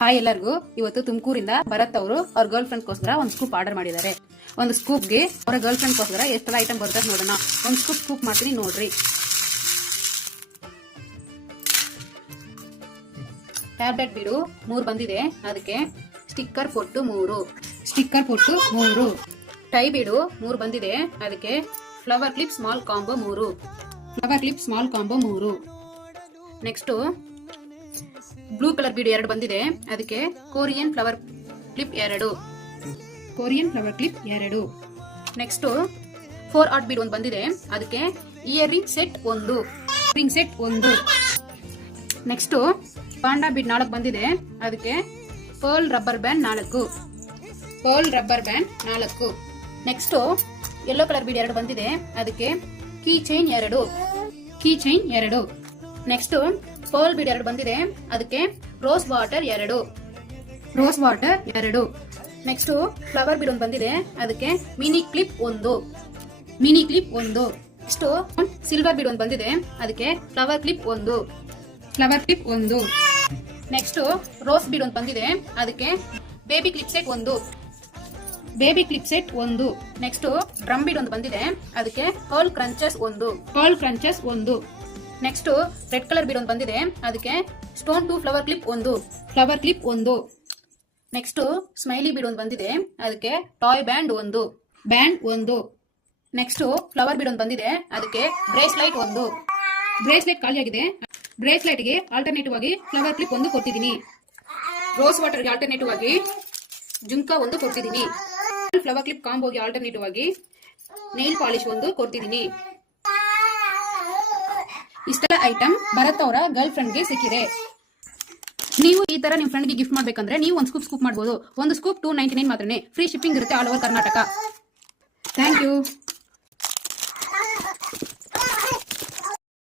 Hi ಎಲ್ಲರಿಗೂ. ಇವತ್ತು ತುಮಕೂರಿಂದ ಭರತ್ ಅವರು ಅವ್ರ ಗರ್ಲ್ ಫ್ರೆಂಡ್ಗೋಸ್ಕರ ಒಂದು ಸ್ಕೂಪ್ ಆರ್ಡರ್ ಮಾಡಿದ್ದಾರೆ. ಒಂದು ಸ್ಕೂಪ್ಗೆ ಅವರ ಗರ್ಲ್ ಫ್ರೆಂಡ್ಗೋಸ್ಕರ ಎಷ್ಟೆಲ್ಲ ಐಟಮ್ ಬರ್ತದೆ ನೋಡೋಣ. ಒಂದು ಸ್ಕೂಪ್ ಮಾಡ್ತೀನಿ ನೋಡ್ರಿ. ಟ್ಯಾಬ್ಲೆಟ್ ಬಿಡು 3 ಬಂದಿದೆ, ಅದಕ್ಕೆ ಸ್ಟಿಕ್ಕರ್ ಪೊಟ್ಟು 3, ಟೈ ಬಿಡು 3 ಬಂದಿದೆ, ಅದಕ್ಕೆ flower clip small combo 3, next blue colour bead 2 ಬಂದಿದೆ, ಅದಕ್ಕೆ Korean flower clip 2, next 4 art bead 1 ಬಂದಿದೆ, ಅದಕ್ಕೆ earring set 1, next panda bead 4 ಬಂದಿದೆ, ಅದಕ್ಕೆ pearl rubber band 4, next yellow colour bead 2 ಬಂದಿದೆ, ಅದಕ್ಕೆ key chain 2, next pearl bead 2 ಬಂದಿದೆ, ಅದಕ್ಕೆ rose water 2, next flower bead 1 ಬಂದಿದೆ, ಅದಕ್ಕೆ mini clip 1, next silver bead 1 ಬಂದಿದೆ, ಅದಕ್ಕೆ flower clip 1, next rose bead 1 ಬಂದಿದೆ, ಅದಕ್ಕೆ baby clip set 1, next drum bead 1 ಬಂದಿದೆ, ಅದಕ್ಕೆ pearl scrunchies 1, next red colour bead 1 ಬಂದಿದೆ, ಅದಕ್ಕೆ stone 2 flower clip 1, next smiley bead 1 ಬಂದಿದೆ, ಅದಕ್ಕೆ toy band 1, next flower bead 1 ಬಂದಿದೆ, ಅದಕ್ಕೆ ಬ್ರೇಸ್ಲೈಟ್ 1, ಬ್ರೇಸ್ಲೈಟ್ ಖಾಲಿಯಾಗಿದೆ. ಬ್ರೇಸ್ಲೈಟ್ಗೆ ಆಲ್ಟರ್ನೇಟಿವ್ ಆಗಿ ಫ್ಲವರ್ ಕ್ಲಿಪ್ 1 ಕೊಡ್ತಿದ್ದೀನಿ, ರೋಸ್ ವಾಟರ್ಗೆ ಆಲ್ಟರ್ನೇಟಿವ್ ಆಗಿ ಜುಮ್ಕಾ 1 ಕೊಡ್ತಿದ್ದೀನಿ, ಫ್ಲವರ್ ಕ್ಲಿಪ್ ಕಾಂಬೋಗೆ ಆಲ್ಟರ್ನೇಟಿವ್ ಆಗಿ ನೇಲ್ ಪಾಲಿಶ್ 1 ಕೊಡ್ತಿದ್ದೀನಿ. ಇಷ್ಟೆಲ್ಲ ಐಟಮ್ ಭರತ್ ಅವರ ಗರ್ಲ್ ಫ್ರೆಂಡ್ಗೆ ಸಿಕ್ಕಿದೆ. ನೀವು ಈ ತರ ನಿಮ್ಮ ಫ್ರೆಂಡ್ಗೆ ಗಿಫ್ಟ್ ಮಾಡ್ಬೇಕಂದ್ರೆ ನೀವು ಒಂದು ಸ್ಕೂಪ್ ಮಾಡ್ಬೋದು. ಒಂದು ಸ್ಕೂಪ್ $2.99 ಮಾತ್ರನೇ. ಫ್ರೀ ಶಿಪ್ಪಿಂಗ್ ಇರುತ್ತೆ all over Karnataka. Thank you.